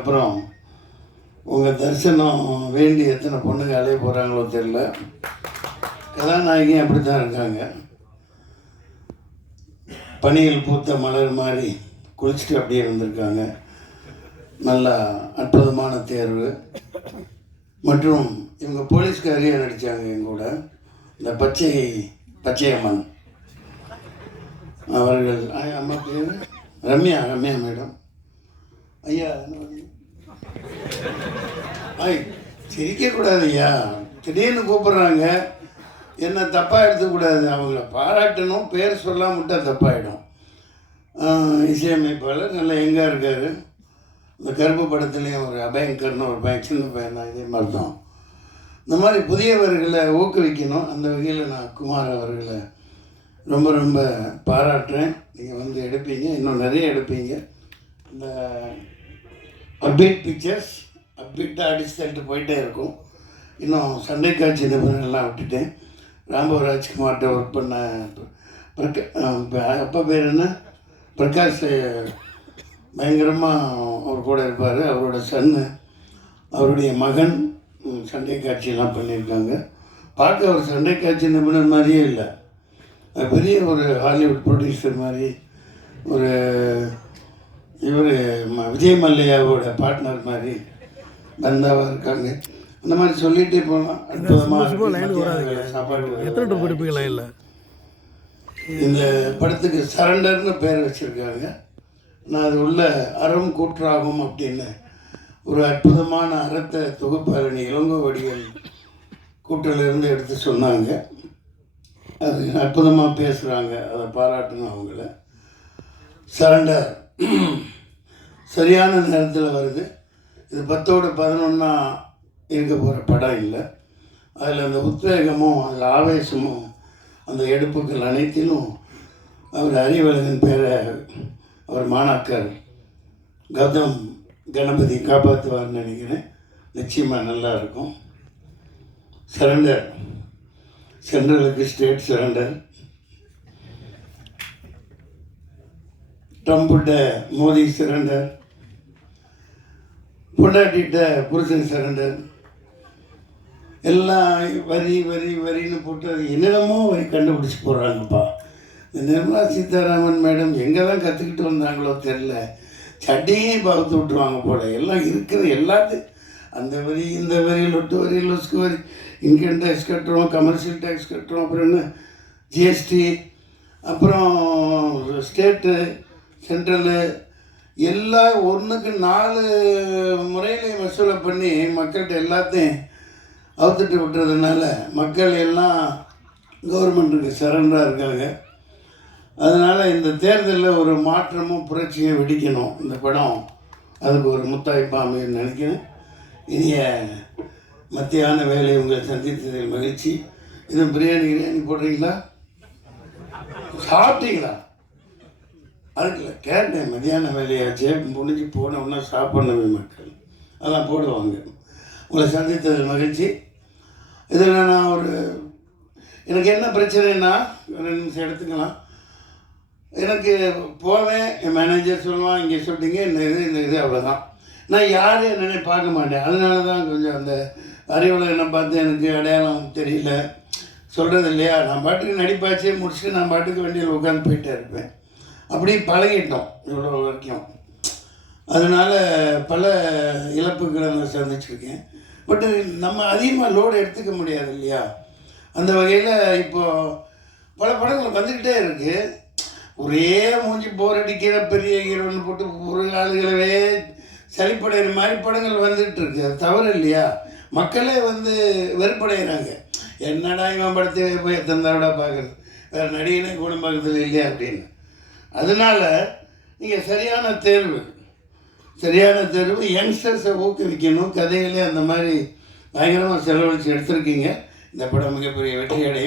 அப்புறம் உங்கள் தரிசனம் வேண்டி எத்தனை பொண்ணுங்க அலைய போகிறாங்களோ தெரியல. கதாநாயகியும் அப்படி தான் இருக்காங்க. பனியில் பூத்த மலர் மாதிரி குளிச்சுட்டு அப்படியே வந்திருக்காங்க. நல்லா அற்புதமான தேர்வு. மற்றும் இவங்க போலீஸ்காரியாக நடித்தாங்க எங்கூட. இந்த பச்சையம்மன் அவர்கள் அம்மா பேர் ரம்யா மேடம். ஐயா சிரிக்கக்கூடாது ஐயா, திடீர்னு கூப்பிட்றாங்க, என்ன தப்பாக எடுத்துக்கூடாது. அவங்கள பாராட்டணும், பேர் சொல்லாம விட்டால் தப்பாகிடும். இசையமைப்பாளர் நல்லா எங்கே இருக்கார். இந்த கருப்பு படத்துலேயும் ஒரு அபயங்கர்னு ஒரு பையன், சின்ன பையன் தான், இதே மாதிரி தான். இந்த மாதிரி புதியவர்களை ஊக்குவிக்கணும். அந்த வகையில் நான் குமார் அவர்களை ரொம்ப ரொம்ப பாராட்டுறேன். நீங்கள் வந்து எடுப்பீங்க, இன்னும் நிறைய எடுப்பீங்க. இந்த அப்டேட் பிக்சர்ஸ் அப்டேட்டாக அடிச்சு தள்ளிட்டு போயிட்டே இருக்கும். இன்னும் சண்டை காட்சி நிபுணர்கள்லாம் விட்டுட்டேன். ராம்போ ராஜ்குமார்கிட்ட ஒர்க் பண்ண அப்பா பேர் என்ன, பிரகாஷ், பயங்கரமாக அவர் கூட இருப்பார். அவரோட சன்னு, அவருடைய மகன் சண்டை காட்சியெல்லாம் பண்ணியிருக்காங்க. பார்க்க ஒரு சண்டை காட்சி நிபுணர் மாதிரியே இல்லை, பெரிய ஒரு ஹாலிவுட் ப்ரொடியூசர் மாதிரி. ஒரு இவர் விஜய் மல்லையாவோட பார்ட்னர் மாதிரி பந்தாவாக இருக்காங்க. அந்த மாதிரி சொல்லிகிட்டே போகலாம். அற்புதமாக சாப்பாடு இல்லை. இந்த படத்துக்கு சரண்டர்னு பேர் வச்சுருக்காங்க. நான் அது உள்ள அறம் கூற்றாகும் அப்படின்னு ஒரு அற்புதமான அறத்தை தொகுப்பாளனி இளங்கோ வடிவேல் கூட்டிலிருந்து எடுத்து சொன்னாங்க. அது அற்புதமாக பேசுகிறாங்க, அதை பாராட்டணும் அவங்கள. சரண்டர் சரியான நேரத்தில் வருது. இது 10ஓட 11 இருக்க போகிற படம் இல்லை. அதில் அந்த உத்வேகமும் அதில் ஆவேசமும் அந்த எடுப்புகள் அனைத்திலும் அவர் அறிவழகன் பேரை அவர் மாணாக்கர் கௌதம் கணபதி காப்பாற்றுவார்னு நினைக்கிறேன். நிச்சயமாக நல்லா இருக்கும். சரண்டர், சென்ட்ரலுக்கு ஸ்டேட் சரண்டர், ட்ரம்புட்ட மோடி சரண்டர், பொண்டாட்டிட்ட புருஷன் சரண்டர், எல்லாம் வரின்னு போட்டு அது என்னிடமோ வரி கண்டுபிடிச்சி போடுறாங்கப்பா. இந்த நிர்மலா சீதாராமன் மேடம் எங்கே தான் கற்றுக்கிட்டு வந்தாங்களோ தெரில, சட்டையே பகுத்து விட்டுருவாங்க போல். எல்லாம் இருக்கிற எல்லாத்தையும் அந்த வரி இந்த வரி, லொட்டு வரி, லொஸ்கு வரி, இன்கம் டேக்ஸ் கட்டுறோம், கமர்ஷியல் டேக்ஸ் கட்டுறோம், அப்புறம் என்ன ஜிஎஸ்டி, அப்புறம் ஸ்டேட்டு சென்ட்ரலு, எல்லாம் ஒன்றுக்கு 4 முறையிலையும் வசூலை பண்ணி மக்கள்கிட்ட எல்லாத்தையும் அவுத்துட்டு விட்டுறதுனால மக்கள் எல்லாம் கவர்மெண்ட்டுக்கு சரண்டராக இருக்காங்க. அதனால் இந்த தேர்தலில் ஒரு மாற்றமும் புரட்சியும் வெடிக்கணும். இந்த படம் அதுக்கு ஒரு முத்தாய்ப்பாக அமைன்னு நினைக்கிறேன். இனிய மத்தியான வேலை உங்களை சந்தித்ததில் மகிழ்ச்சி. இது பிரியாணி போடுறீங்களா, சாப்பிட்டீங்களா? அதுக்குல கேட்டேன், மதியான வேலையாச்சே முடிஞ்சு போனோம்னா சாப்பிடணுமே மக்கள், அதெல்லாம் போடுவாங்க. உங்களை சந்தித்ததில் மகிழ்ச்சி. இதில் நான் எனக்கு என்ன பிரச்சனைன்னா, 2 நிமிஷம் எடுத்துக்கலாம். எனக்கு போவேன், என் மேனேஜர் சொல்லுவான், இங்கே சொல்லிட்டீங்க இந்த இது அவ்வளோதான். நான் யாரும் என்னென்ன பார்க்க மாட்டேன். அதனால தான் கொஞ்சம் அந்த அறிவுலகனை பார்த்து எனக்கு அடையாளம் தெரியல, சொல்கிறது இல்லையா. நான் பாட்டுக்கு நடிப்பாச்சே முடிச்சுட்டு நான் பாட்டுக்கு வண்டியில் உட்காந்து போயிட்டே இருப்பேன். அப்படி பழகிட்டோம் இவ்வளோ வரைக்கும். அதனால் பல இழப்புகளை நான் சந்திச்சிருக்கேன். பட்டு நம்ம அதிகமாக லோடு எடுத்துக்க முடியாது இல்லையா. அந்த வகையில் இப்போது பல படங்கள் வந்துக்கிட்டே இருக்குது. ஒரே மூஞ்சி போர் அடிக்கிற பெரிய ஹீரோன்னு போட்டு ஒரு ஆளுகளவே சளிப்படைகிற மாதிரி படங்கள் வந்துகிட்டு இருக்கு. அது தவறு இல்லையா. மக்களே வெறுப்படைகிறாங்க. என்னடா இவன் படத்தை போய் தந்தாவிடா பார்க்குறது, வேறு நடிகனே கூட பார்க்குறது இல்லையா அப்படின்னு. அதனால் நீங்கள் சரியான தேர்வு யங்ஸ்டர்ஸை ஊக்குவிக்கணும். கதைகளே அந்த மாதிரி பயங்கரமாக செலவழித்து எடுத்திருக்கீங்க. இந்த படம் மிகப்பெரிய வெற்றி அடையும்.